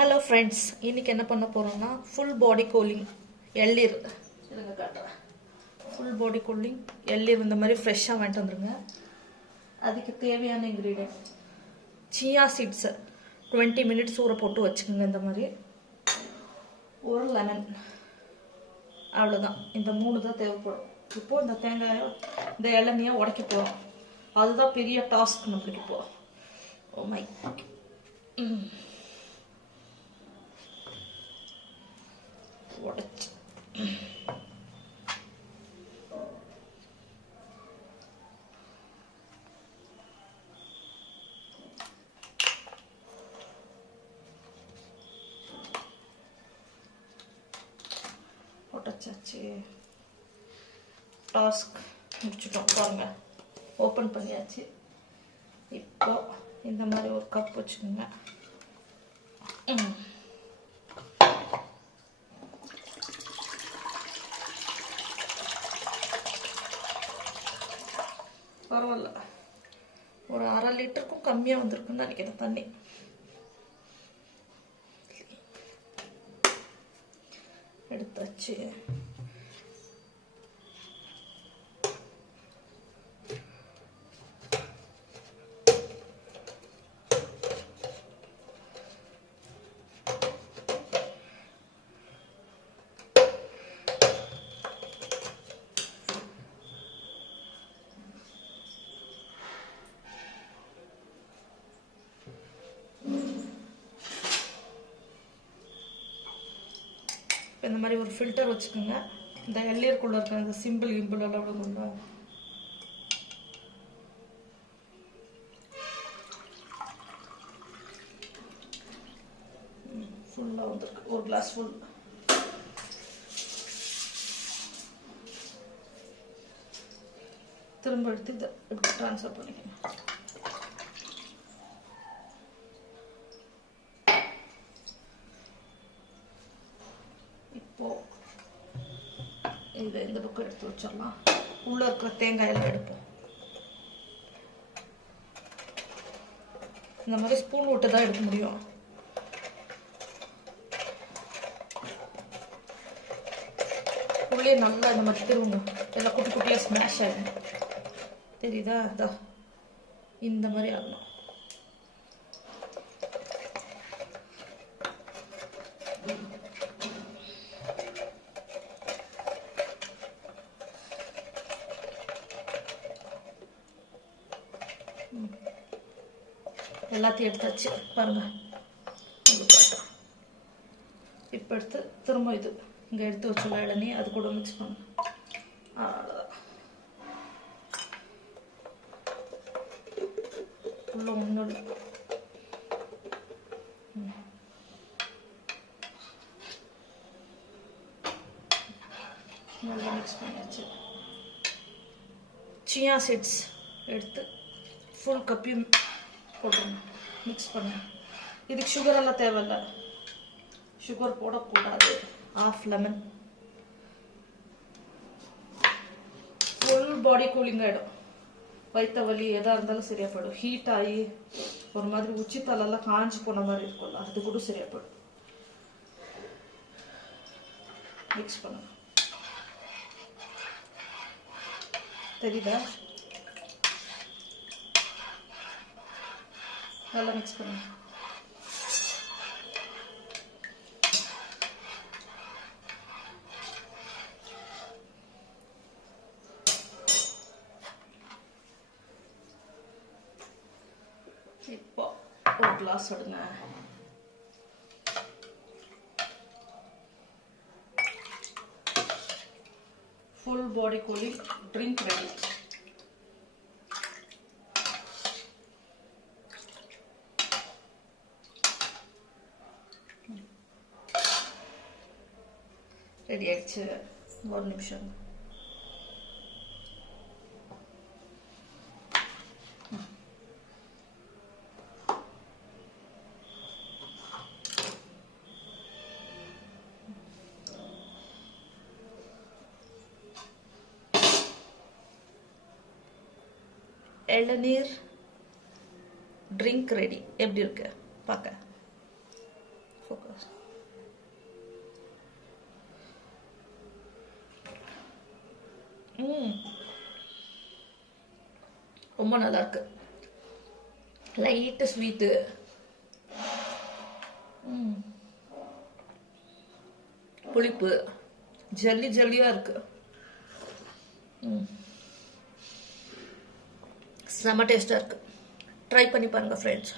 Hello friends, இன்னைக்கு என்ன பண்ண போறோம்னா ஃபுல் பாடி கூலிங் எள்ளீர் இருங்க காட்டுறேன். ஃபுல் பாடி கூலிங் எள்ளீர் இந்த மாதிரி ஃப்ரெஷ்ஷாக வாங்கிட்டு வந்துருங்க. அதுக்கு தேவையான இன்க்ரீடியன்ட் சியா சீட்ஸ் 20 மினிட்ஸ் ஊற போட்டு வச்சுக்கோங்க. இந்த மாதிரி ஒரு லெமன், அவ்வளோதான். இந்த 3 தான் தேவைப்படும். இப்போது இந்த தேங்காயை இந்த இளநியை உடைக்க போகிறோம். அதுதான் பெரிய டாஸ்க் நம்மளுக்கு. இப்போ ஓ மை உடைச்சு உடைச்சாச்சு. டாஸ்க் முடிச்சுட்டோம் பாருங்க. ஓப்பன் பண்ணியாச்சு. இப்போ இந்த மாதிரி ஒரு கப் வச்சுக்கோங்க. பரவாயில்ல, ஒரு 1/2 லிட்டருக்கும் கம்மியாக வந்திருக்குன்னு நினைக்கிறேன் தண்ணி. எடுத்தாச்சு. இந்த மாதிரி ஒரு ஃபில்டர் வச்சுக்கோங்க. இந்த எள்ளீருக்குள்ள இருக்கிற இந்த சிம்பிள் கிம்பிள் எல்லாம் விடுங்க. ஃபுல்லாக வந்துருக்கு, ஒரு கிளாஸ் ஃபுல். திரும்ப எடுத்து இதை இப்படி ட்ரான்ஸ்ஃபர் பண்ணிக்கணும். இதை இந்த பக்கம் எடுத்து வச்சிடலாம். உள்ள இருக்கிற தேங்காயெல்லாம் எடுப்போம். இந்த மாதிரி ஸ்பூன் விட்டு தான் எடுக்க முடியும். உள்ளே நல்லா இந்த மாதிரி திருவுங்க. எல்லாம் குட்டி குட்டியாக ஸ்மாஷ் ஆகிடும். தெரியுதா? அதான் இந்த மாதிரி ஆகணும். எல்லாத்தையும் எடுத்தாச்சு பாருங்க. இப்போ எடுத்து திரும்ப இது இங்கே எடுத்து வச்சுள்ள இளநீ அது கூட மிக்ஸ் பண்ணு. அவ்வளோதான். உள்ள ஒன்றும் நல்லா மிக்ஸ் பண்ணியாச்சு. சியா சீட்ஸ் எடுத்து ஃபுல் கப்பையும் போட்டுருங்க, மிக்ஸ் பண்ண. இதுக்கு சுகர் எல்லாம் தேவையில்லை, சுகர் போடக்கூடாது. 1/2 லெமன். ஃபுல் பாடி கூலிங் ஆகிடும். வயிற்று வலி எதாக இருந்தாலும் சரியா போயிடும். ஹீட் ஆகி ஒரு மாதிரி உச்சி தலையெல்லாம் காஞ்சி போன மாதிரி இருக்கும்ல, அது கூட சரியா போயிடும். மிக்ஸ் பண்ணுங்க. தெரியுதா? நல்லா மிக்ஸ் பண்ணுங்க. இப்போ ஒரு கிளாஸ் எடுங்க. Full body cooling drink ready. Ready ஆயிடுச்சு. ஒரு நிமிஷம். இளநீர் ட்ரிங்க் ரெடி. எப்படி இருக்கு பார்க்க? ரொம்ப நல்லா இருக்கு. லைட்டு ஸ்வீட்டு, புளிப்பு, ஜல்லி ஜல்லியா இருக்கு. செம டேஸ்டா இருக்கு. ட்ரை பண்ணி பாருங்க ஃப்ரெண்ட்ஸ்.